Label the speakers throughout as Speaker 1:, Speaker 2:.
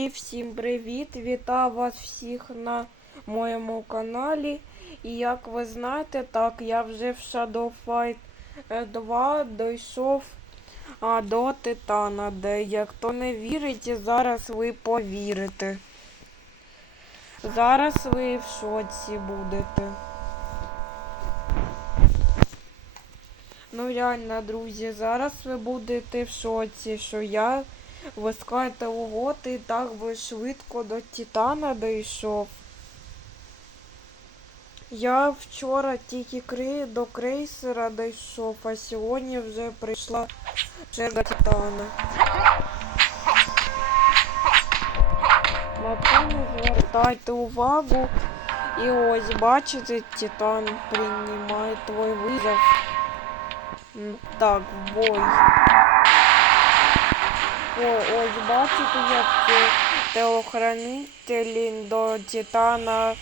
Speaker 1: Друзі, всім привіт! Вітаю вас всіх на моєму каналі. І як ви знаєте, так, я вже в Shadow Fight е, 2 дійшов а, до Титана, де як хто не вірить, зараз ви повірите. Зараз ви в шоці будете. Ну реально, друзі, зараз ви будете в шоці, що я ви скажете, ого, ти так би швидко до Титана дійшов. Я вчора тільки кри... до крейсера дійшов, а сьогодні вже прийшла черга Титана. На звертайте увагу. І ось, бачите, Титан приймає твій визов. Так, бой. Ось бачите, як телохранитель до Титана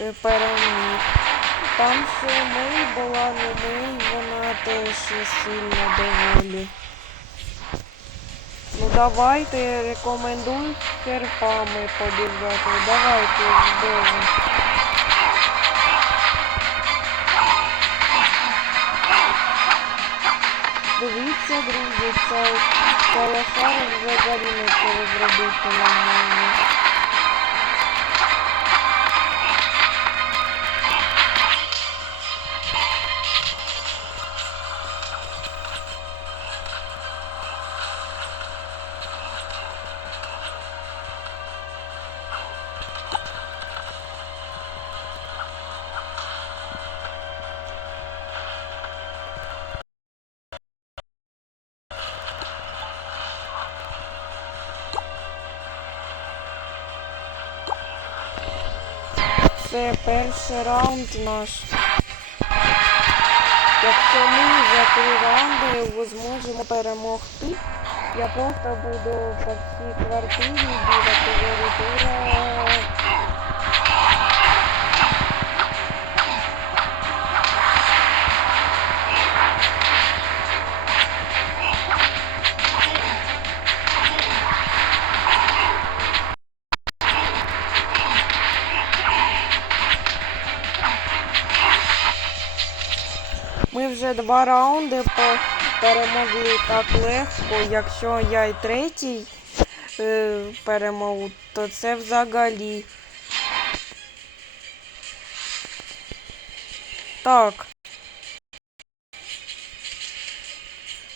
Speaker 1: е, переміг. Там ще Мей була, не Мей, вона теж сильно доволі. Ну давайте рекомендую серпами побігати. Давайте ждемо. Дивіться, друзі, цей телефон взагалі не перезробити нормально. Це перший раунд наш. Якщо ми за три раунди зможемо перемогти, я просто буду по всій квартирі бігати говорити Ми вже два раунди перемогли так легко. Якщо я й третій е, перемогу, то це взагалі. Так.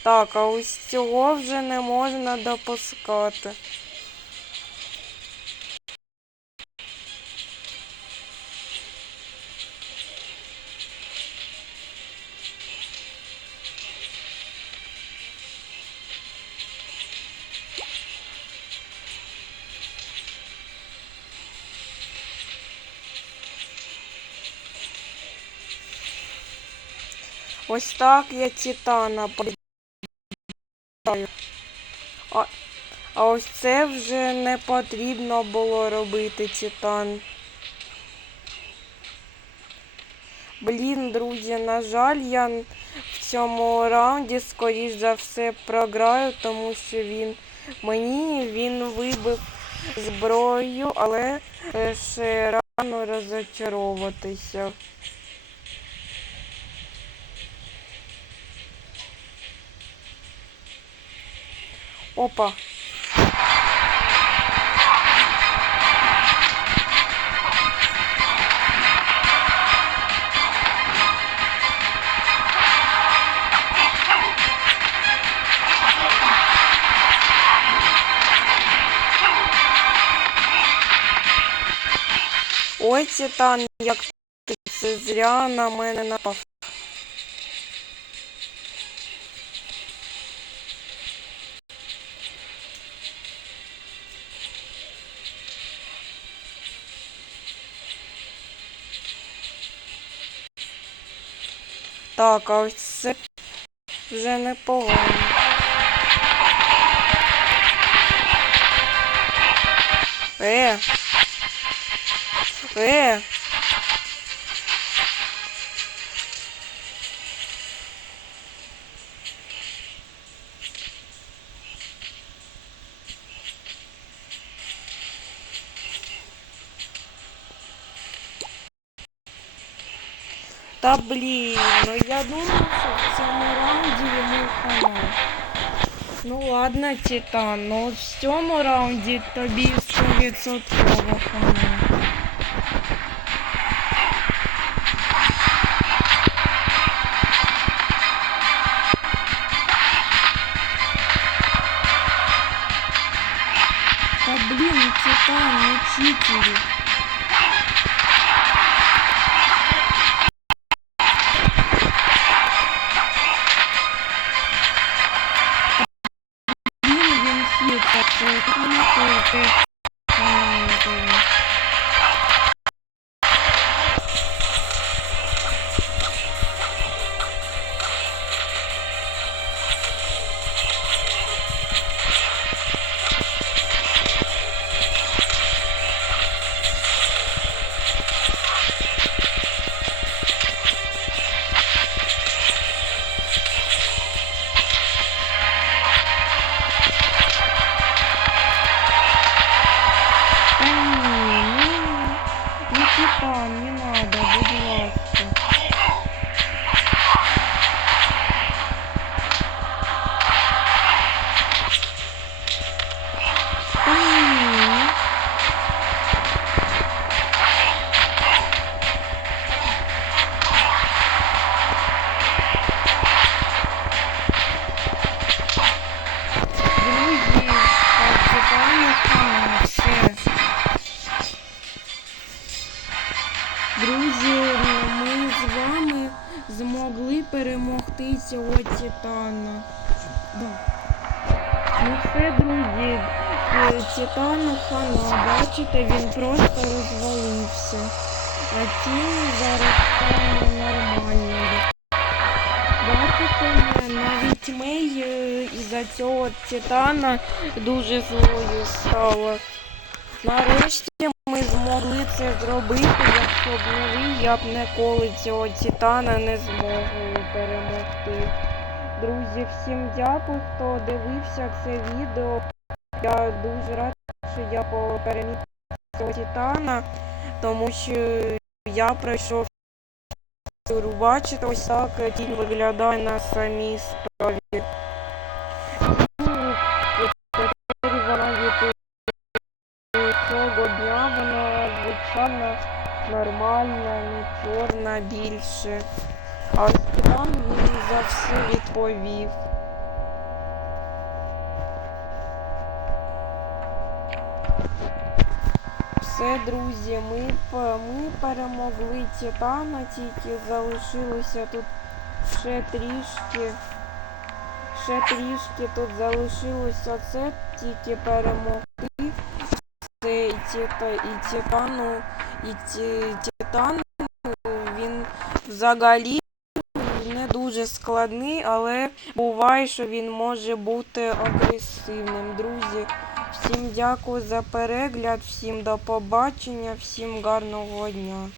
Speaker 1: Так, а ось цього вже не можна допускати. Ось так я Титана побігаю. А, а ось це вже не потрібно було робити Титан. Блін, друзі, на жаль, я в цьому раунді, скоріш за все, програю, тому що він мені він вибив зброю, але ще рано розочаровуватися. Опа. Ой, Титан, як ти це зря на мене напав. Так, а ось це вже непогано. Е. Е. Та блін, ну я думав, що в цьому раунді йому хана. Ну ладно, Титан, ну от в цьому раунді тобі 100% хана. Та блін, Титан, не читери. перемогти цього Титана. Да. Ну все, друзі, е, Титану хана, бачите, він просто розвалився. А тіні зараз стали нормальною. Бачите, навіть Мей е, із-за цього Титана дуже злою стала. Нарешті Ми змогли це зробити, якщо б не ви, я б ніколи цього Титана не змогли перемогти. Друзі, всім дякую, хто дивився це відео. Я дуже рад, що я переміг цього Титана, тому що я пройшов. Бачите, ось так кінь виглядає на самій справі. Цього дня вона звичайно нормальна, не чорна більше. А там він за все відповів. Все, друзі, ми, ми перемогли Титана, тільки залишилося тут ще трішки. Ще трішки тут залишилося це тільки перемогти. Тіта, і Титану, і ті, Титан, він взагалі не дуже складний, але буває, що він може бути агресивним. Друзі, всім дякую за перегляд, всім до побачення, всім гарного дня.